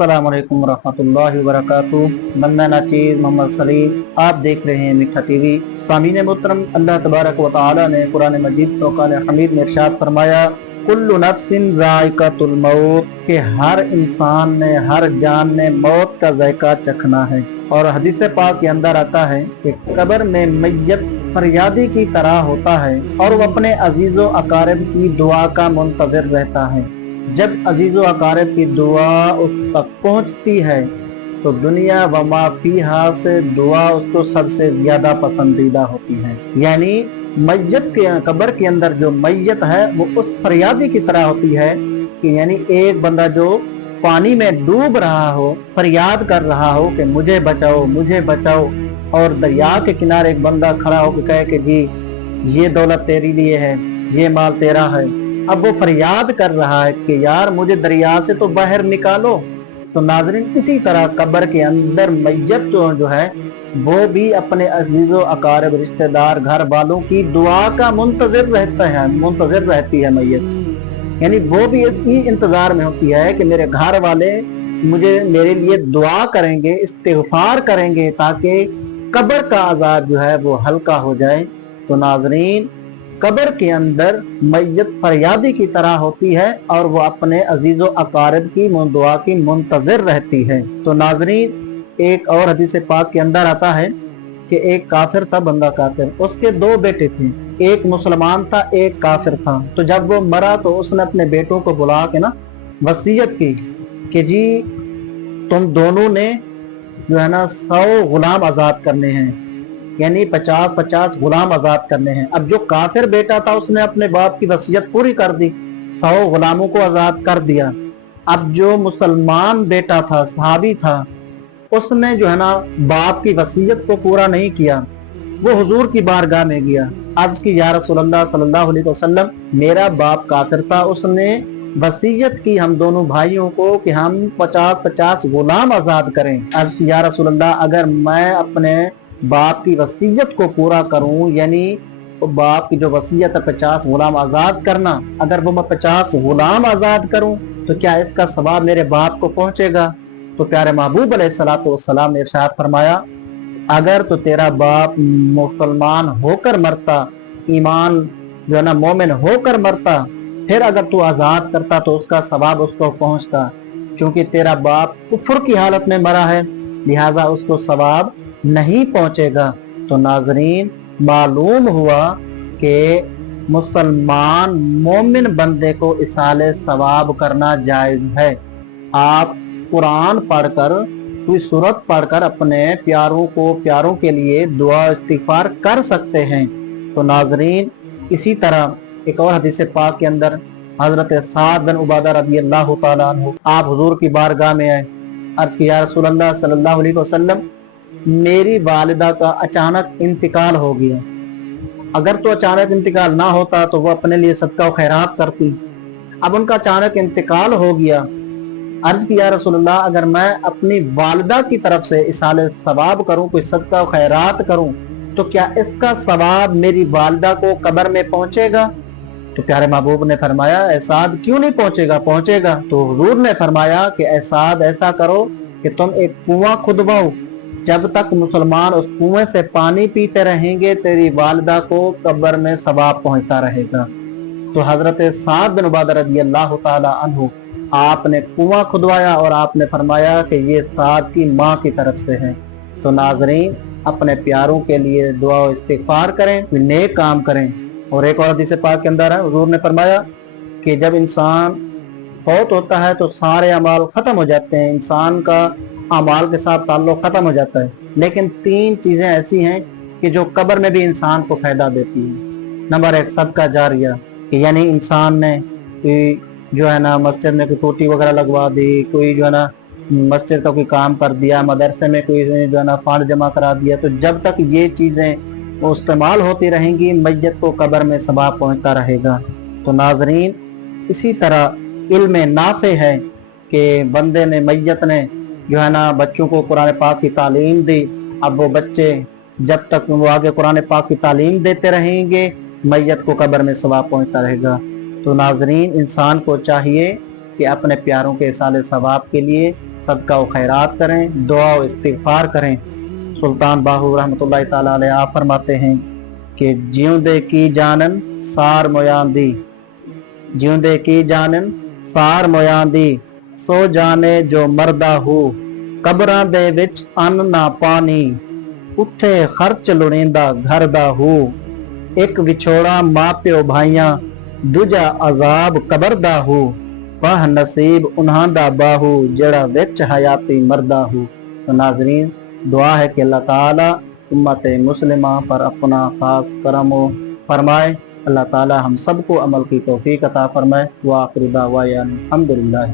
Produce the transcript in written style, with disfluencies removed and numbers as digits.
अस्सलाम वालेकुम रहमतुल्लाहि व बरकातुहू। बंदा नाचीज़ मोहम्मद सलीम, आप देख रहे हैं मीठा टीवी। सामीन मोहतरम, अल्लाह तबारक व तआला ने कुरान मजीद फ़ुरक़ान हमीद में इरशाद फरमाया, कुल्लु नफ्सिन ज़ाइक़तुल मौत, के हर इंसान ने, हर जान ने मौत का जायका चखना है। और हदीस पाक के अंदर आता है कि कब्र में मैयत फरियादी की तरह होता है और वो अपने अजीज़ो अकारिब की दुआ का मुंतज़िर रहता है। जब अजीज़ो अकारिब की दुआ उस तक पहुँचती है तो दुनिया व मा फीहा से दुआ उसको सबसे ज्यादा पसंदीदा होती है। यानी मैयत के कब्र के अंदर जो मैयत है वो उस फरियादी की तरह होती है कि यानी एक बंदा जो पानी में डूब रहा हो, फरियाद कर रहा हो कि मुझे बचाओ मुझे बचाओ, और दरिया के किनारे एक बंदा खड़ा होकर कहे कि जी ये दौलत तेरे लिए है, ये माल तेरा है। अब वो फरियाद कर रहा है कि यार मुझे दरिया से तो बाहर निकालो। तो नाज़रीन, इसी तरह कब्र के अंदर मैयत जो है वो भी अपने अजीज़ो अकारिब, रिश्तेदार, घर वालों की दुआ का मुंतज़िर रहती है मैयत। यानी वो भी इसी इंतजार में होती है कि मेरे घर वाले मेरे लिए दुआ करेंगे, इस्तिग़फ़ार करेंगे ताकि कब्र का अज़ाब जो है वो हल्का हो जाए। तो नाज़रीन, कब्र के अंदर मैयत फरियादी की तरह होती है और वो अपने अजीज़ो अकारिब की दुआ की मुंतज़िर रहती है। तो नाज़रीन, एक और हदीस पाक के अंदर आता है कि एक काफिर था, बंदा काफिर, उसके दो बेटे थे, एक मुसलमान था एक काफिर था। तो जब वो मरा तो उसने अपने बेटों को बुला के ना वसीयत की कि जी तुम दोनों ने जो है ना 100 गुलाम आज़ाद करने हैं, यानी 50-50 गुलाम आज़ाद करने हैं। अब जो काफिर बेटा था उसने अपने बाप की वसीयत पूरी कर दी, 100 गुलामों को आज़ाद कर दिया। अब जो मुसलमान बेटा था, सहाबी था, उसने जो है ना बाप की वसीयत को पूरा नहीं किया। वो हुजूर की बारगाह में गया, अर्ज की या रसूलल्लाह सल्लल्लाहु अलैहि वसल्लम, मेरा बाप काफिर था, उसने वसीयत की हम दोनों भाइयों को कि हम 50-50 गुलाम आज़ाद करें। अर्ज की या रसूलल्लाह, अगर मैं अपने बाप की वसीयत को पूरा करूं, यानी बाप की जो वसीयत है 50 गुलाम आज़ाद करना, अगर वो मैं 50 गुलाम आज़ाद करूं तो क्या इसका सवाब मेरे बाप को पहुंचेगा? तो प्यारे महबूब अलैहिस्सलातु वस्सलाम ने इरशाद फरमाया, अगर तो तेरा बाप मुसलमान होकर मरता, ईमान जो है ना मोमिन होकर मरता, फिर अगर तू आज़ाद करता तो उसका सवाब उसको पहुंचता। क्योंकि तेरा बाप कुफ्र की हालत में मरा है, लिहाजा उसको सवाब नहीं पहुंचेगा। तो नाज़रीन, मालूम हुआ कि मुसलमान मोमिन बंदे को इसाले सवाब करना जायज़ है। आप कुरान पढ़कर, कोई सूरत पढ़कर अपने प्यारों के लिए दुआ इस्तिग़फ़ार कर सकते हैं। तो नाज़रीन, इसी तरह एक और हदीस पाक के अंदर हज़रत साद बिन उबादा रज़ी अल्लाह तआला अन्हु, आप हुजूर की बारगाह में आए, अर्ज़ किया या रसूलल्लाह सल्लल्लाहु अलैहि वसल्लम, मेरी वालिदा का अचानक इंतकाल हो गया। अगर तो अचानक इंतकाल ना होता तो वो अपने लिए सदका व खैरात करती। अब उनका अचानक इंतकाल हो गया। अर्ज किया रसूलुल्लाह, अगर मैं अपनी वालिदा की तरफ से इसाले सवाब करूं, कोई सदका व खैरात करूं, तो क्या इसका सवाब मेरी वालिदा को कब्र में पहुंचेगा? तो प्यारे महबूब ने फरमाया, ऐ साद, क्यों नहीं पहुंचेगा? पहुंचेगा। तो हुजूर ने फरमाया कि ऐ साद, ऐसा करो कि तुम एक कुआं खुदवाओ, जब तक मुसलमान उस कुएं से पानी पीते रहेंगे तेरी वालिदा को कब्र में सवाब पहुंचता रहेगा। तो हजरत साद बिन उबादा रज़ी अल्लाह तआला अन्हु, आपने कुआं खुदवाया और आपने फरमाया कि ये साद की माँ की तरफ से है। तो नाज़रीन, अपने प्यारों के लिए दुआ और इस्तिग़फ़ार करें, नेक काम करें। और एक और हदीस पाक के अंदर है, हुजूर ने फरमाया कि जब इंसान फौत होता है तो सारे अमाल ख़त्म हो जाते हैं, इंसान का अमाल के साथ ताल्लुक़ ख़त्म हो जाता है। लेकिन 3 चीज़ें ऐसी हैं कि जो कब्र में भी इंसान को फ़ायदा देती है। नंबर 1, सदका जारिया, यानी इंसान ने जो है ना मस्जिद में कोई टोटी वगैरह लगवा दी, कोई जो है ना मस्जिद का कोई काम कर दिया, मदरसे में कोई जो है ना फंड जमा करा दिया, तो जब तक ये चीज़ें इस्तेमाल होती रहेंगी मैयत को कब्र में सवाब पहुंचता रहेगा। तो नाज़रीन, इसी तरह इल्म नाफ़े है कि बंदे ने, मैयत ने जो है ना बच्चों को कुरान पाक की तालीम दी। अब वो बच्चे जब तक वो आगे कुरान पाक की तालीम देते रहेंगे मैयत को कब्र में सवाब पहुंचता रहेगा। तो नाज़रीन, इंसान को चाहिए कि अपने प्यारों के इसाले सवाब के लिए صدقہ و خیرات کریں، دعا و استغفار کریں۔ سلطان باہو رحمتہ تعالیٰ علیہ آپ فرماتے ہیں کہ جیوں دے کی جانن سار مویان دی، جیوں دے کی جانن سار مویان دی، سو جانے جو مردہ ہو، قبراں دے وچ ان نہ پانی، اٹھے خرچ لڑیندا گھر دا ہو، ایک وچھوڑا ماں پیو بھائیاں، دوجا عذاب قبر دا ہو، واہ نصیب انہاں دا باہو جڑا وچ حیاتی مردہ ہو۔ تو ناظرین دعا ہے کہ اللہ تعالیٰ امت مسلمہ پر اپنا خاص کرم و فرمائے، اللہ تعالیٰ ہم سب کو عمل کی توفیق عطا فرمائے۔ وآخر دعوانا الحمدللہ۔